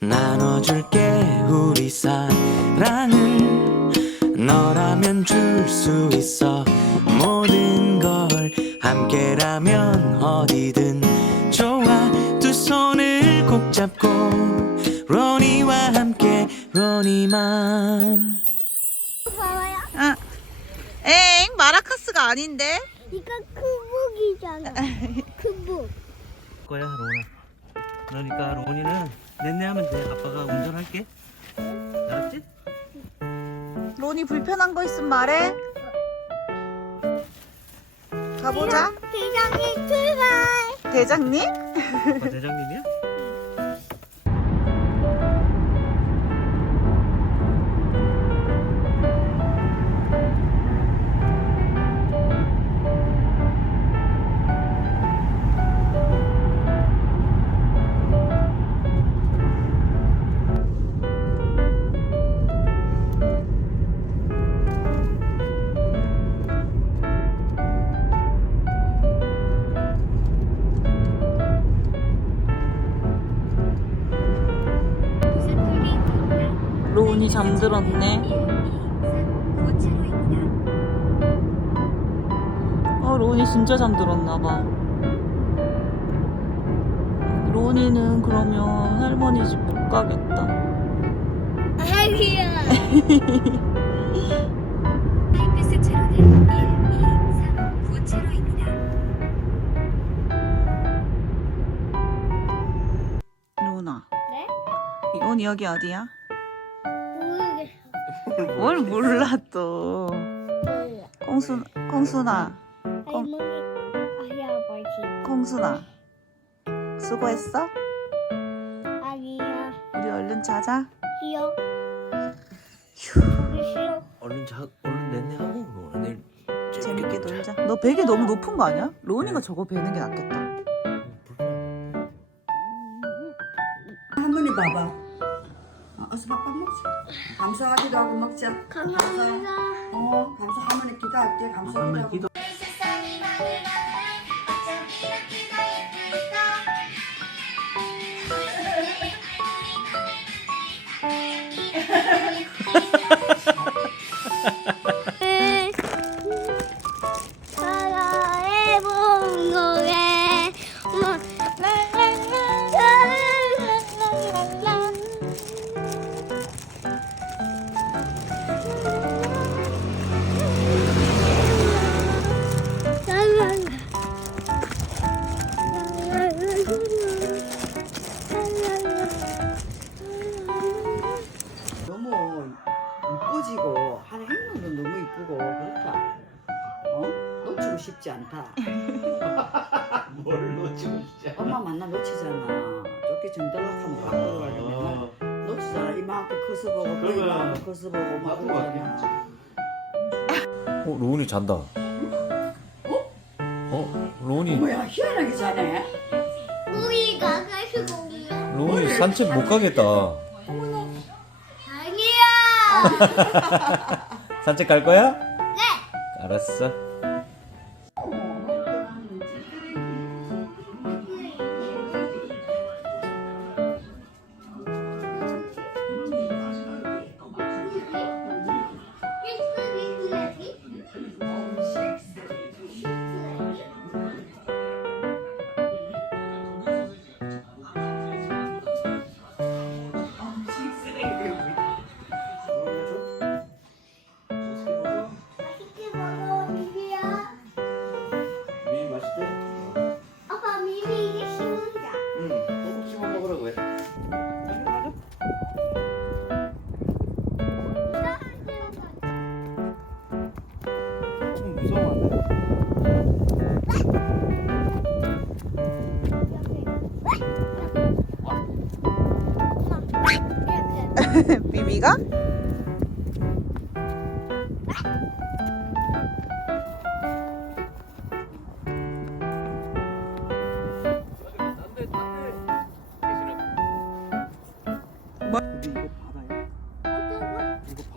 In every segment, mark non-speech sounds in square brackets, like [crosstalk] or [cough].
나눠줄게 우리 사랑을 너라면 줄 수 있어 모든 걸 함께라면 어디든 좋아 두 손을 꼭 잡고 로니와 함께 로니맘 봐봐요. 아, 엥 마라카스가 아닌데? 이거 크북이잖아. [laughs] 크북. 거야 로나 그러니까 로니는 낸내하면 돼 아빠가 운전할게 알았지? 로니 불편한 거 있으면 말해. 가보자. 대장이 출발. 대장님? 아빠 대장님이야? 잠들었네. 어, 로니 진짜 잠들었나 봐. 로니는 그러면 할머니 집 못 가겠다. 아기야. 하이패스 차로는 1, 2, 3, 9차로입니다. 로나, 네? 이건 여기 어디야? 뭘 몰라 또. 콩순, 콩순아, 할머니 할아버지. 콩순아. 수고했어? 아기야. 우리 얼른 자자. 싫어. 얼른 자 얼른 낸내하고 로나 내일 재밌게 놀자. 너 베개 너무 높은 거 아니야? 로니가 저거 베는 게 낫겠다. 할머니 봐봐. 감사하기도 하고 먹자. 감사합니다. 어, 감사 할머니 기도할게. 감사하기도 뭘 놓치고 싶지 엄마 만나 놓치잖아. 쫓기 정들락하면 밖으로 맨날 놓치잖아. 이만큼 커서 보고 또 그러면 이만큼 커서 보고 막 나쁜 거 그러잖아. 어, 로운이 잔다. 어? 어? 로운이, 뭐야 희한하게 자네. 우리가 가지고 오면 로운이 산책 못 가겠다. 아니야. [laughs] 산책 갈 거야? 네. 알았어.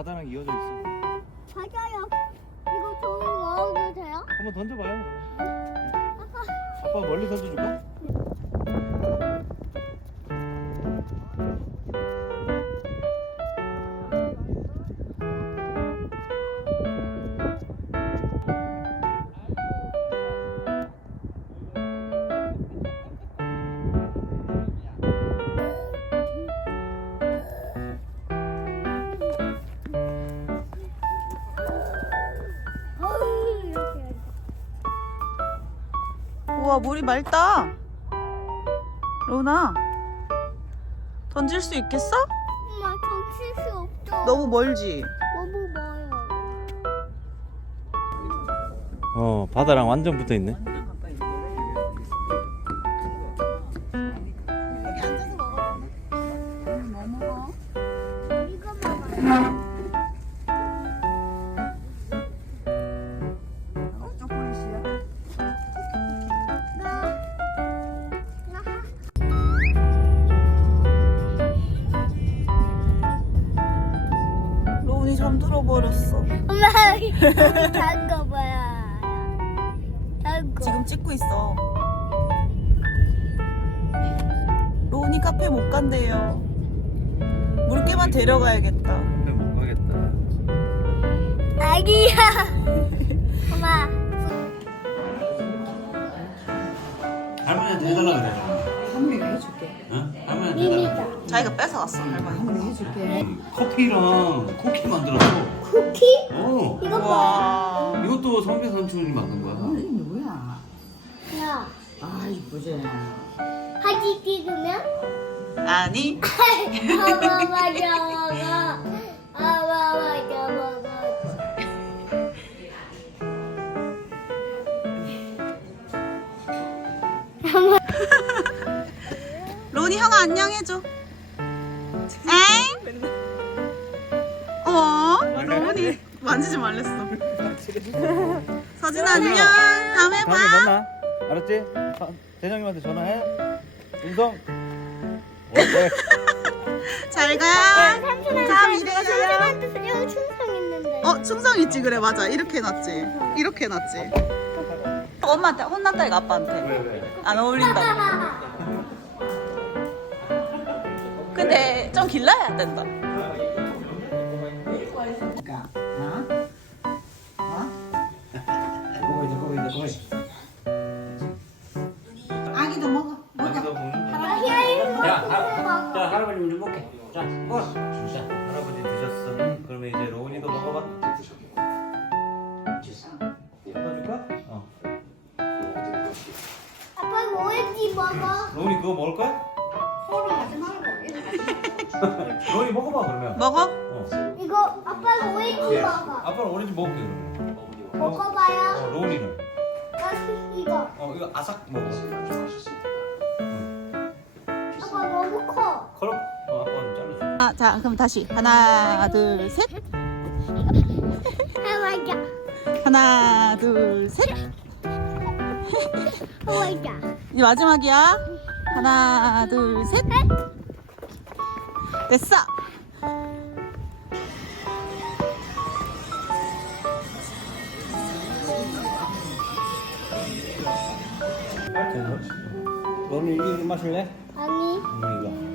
바다랑 이어져 있어 맞아요. 이거 종이 넣어도 돼요? 한번 던져봐요 아빠 멀리 던져줄까? 와 물이 맑다. 로나 던질 수 있겠어? 엄마 정칠 수 없어. 너무 멀지. 너무 멀어. 어 바다랑 완전 붙어 있네. 완전 가까이 있네. 봐요. 잠깐. 지금 찍고 있어. 로운이 카페 못 간대요. 물개만 데려가야겠다. 못 가겠다. 아기야. 엄마. 할머니한테 해달라 그래. 할머니가 해줄게. 응? 할머니한테 해달라. 미미다. 자기가 뺏어갔어, 할머니. 할머니 해줄게. 커피랑 쿠키 만들었어. 쿠키? 어. 이거 봐. 와. 이것도 성배 삼촌이 만든 거야. 어, 이게 누구야? 야. 아 이쁘지. 하지 찍으면? 아니, 먹어. 아마 맞아 먹어. 로운이 형아 안녕해줘. 만지지 말랬어. [laughs] 서진 안녕. 다음에 다음에 봐. 만나. 알았지? 아, 대장님한테 전화해. 네. [laughs] 잘 가. 삼촌한테 다음. 삼촌한테 수령 충성했는데. 어, 충성 있지 그래 맞아. 이렇게 해놨지. 이렇게 해놨지. 엄마한테 혼났다 이거 아빠한테. 안 어울린다. 근데 좀 길러야 된다. 먹어? 로운이 그거 먹을 거야? [laughs] 로운이 먹어봐 그러면. 먹어? 어. 이거 아빠 뭐했지 먹어? 아빠는 오렌지 먹을게 그러면. 어, 먹어봐요. 로운이는. 나 이거. 어 이거 아삭 먹어. 아빠 너무 커. 그럼 어, 아빠가 좀 잘라줘. 아, 자 그럼 다시 하나 둘 셋. 아 맞아. 하나 둘 셋. 아 맞아. 이 마지막이야. 하나 둘 셋. 됐어. 너는 이거 마실래? 아니. 이거.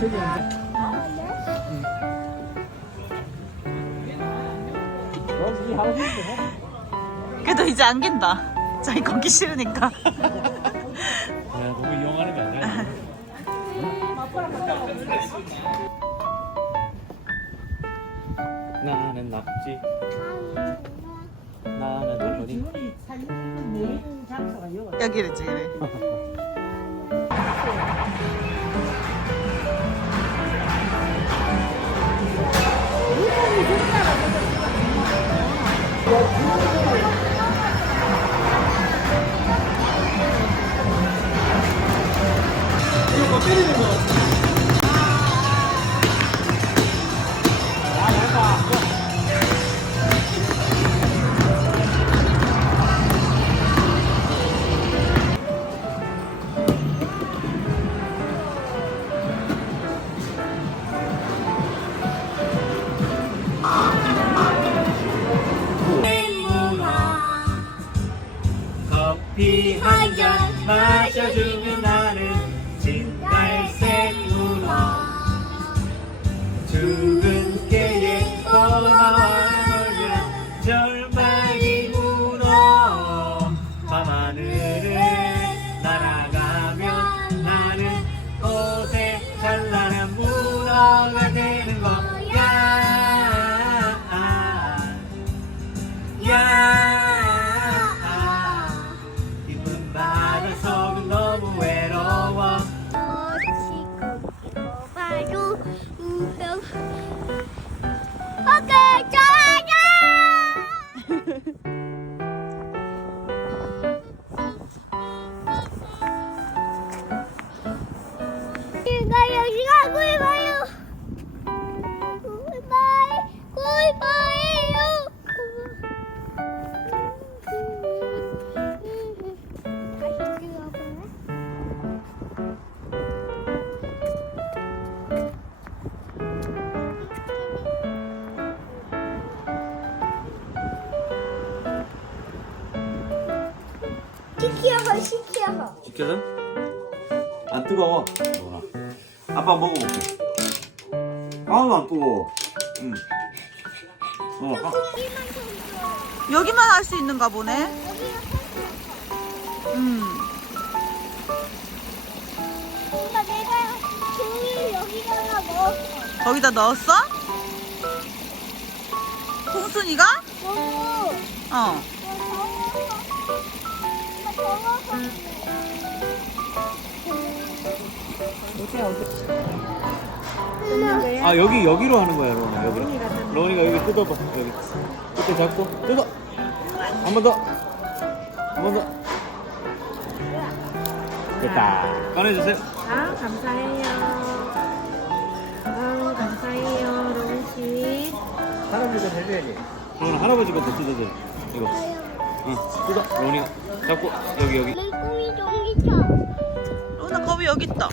저기 하고 싶어? 그래도 이제 안 긴다. 자기 걷기 싫으니까. 야 너무 이용하는 게 아니야. 나는 낙지, 나는 할머니. 여기랬지 그래. 잔 마셔주 맛있거든? 안 뜨거워. 로운아. 아빠 먹어볼게. 아우 안 뜨거워. 응. 어, 아, 여기만 할 수 있는가 보네. 음. 엄마 내가 종이 여기다가 넣었어. 거기다 넣었어? 홍순이가? 너무 어. 아 여기 여기로 하는 거야 로운아 여기. 로운이가 여기 뜯어봐 여기. 끝에 잡고 뜯어. 한 번 더. 한 번 더. 됐다. 꺼내주세요. 아, 감사해요. 아, 감사해요, 로운씨. 할아버지도 해줘야지. 로운아 할아버지 것도 뜯어줘. 이거. 응. 뜯어. 로운이가 잡고 여기 여기. 내 꿈이 종이차. 로나 거위 여기 있다.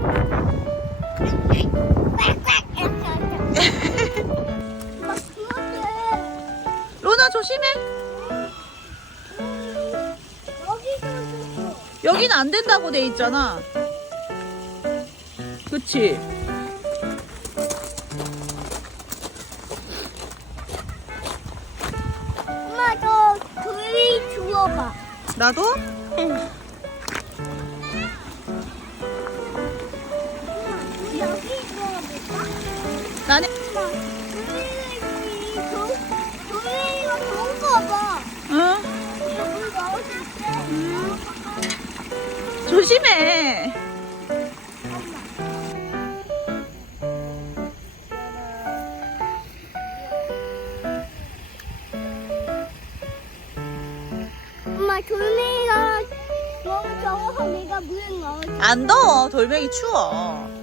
[laughs] 로나 조심해. 여기도 있어. 여기는 안 된다고 돼 있잖아. 그치? 엄마 저 둘이 주워봐. 나도? 우 조심해. 엄마 돌멩이가 너무 적어서 내가 물에 넣어줄게. 안 더워. 돌멩이 추워.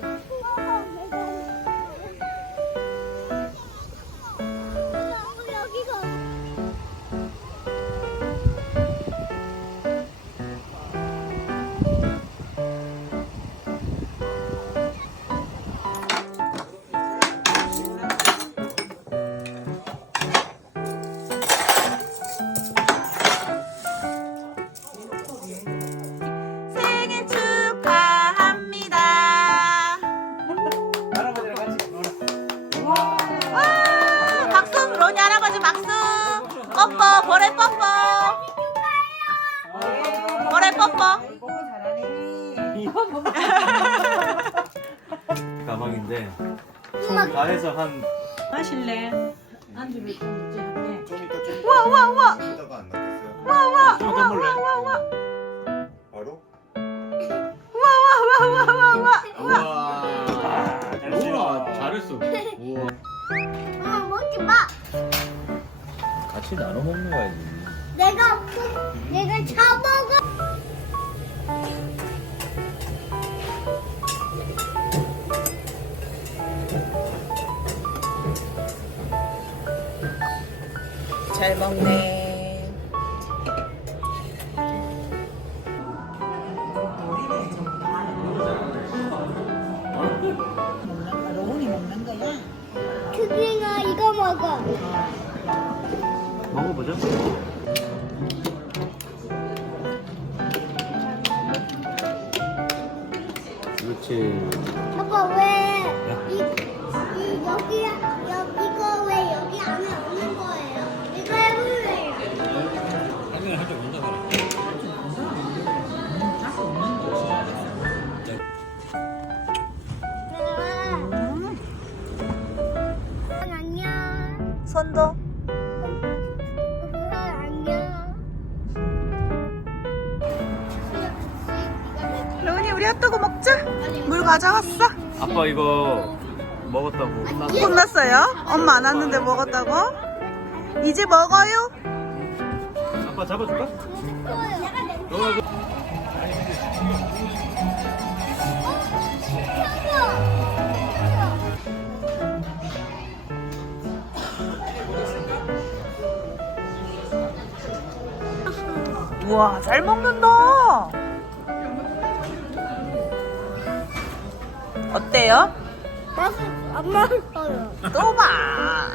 가방인데 총 다 해서 한 마실래? 안주를 좀 이제 할게. 우와 우와 우와. 다가 안 낫겠어요? 우와 좀 우와 더 몰래. 우와 우와 바로? 우와 우와 우와 우와 우와 우와. 우와. 로운아 잘했어. 우와. 엄마 먹지 마. 같이 나눠 먹는 거야지. 내가 내가 잡아 잘 먹네. 아빠 이거 먹었다고. 혼났어요? 엄마 안 왔는데 먹었다고? 이제 먹어요? 아빠 잡아줄까? 거예요. 우와, 잘 먹는다. 어때요? 맛은 안 맛있어요. 또 봐.